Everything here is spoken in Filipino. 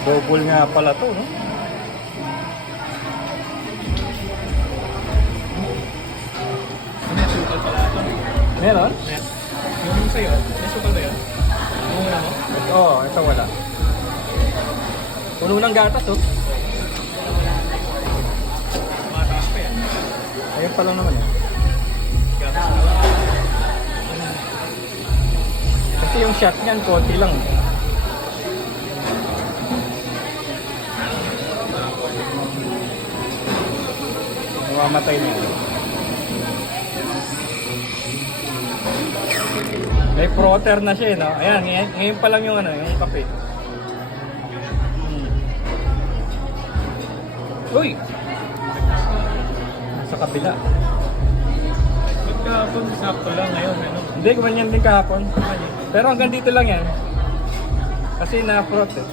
Double nga pala to, no? May sukal pala ito. Meron? Yung sa'yo, may sukal ba yun? Yung una mo? Oo, ito wala. Puno ng gatas, oh. Mataas pa yan. Ayun pa lang naman, eh. Gatas na lang. Kasi yung shot niyan, konti lang. Mamamatay na yun. May frotter na siya, no? Ayan, ngayon pa lang yung ano, yung kape. Uy! Sa kabila. Kahapon, sakto lang ngayon. Ano? Hindi, ganyan din kahapon. Pero hanggang dito lang yan. Kasi na-frot eh.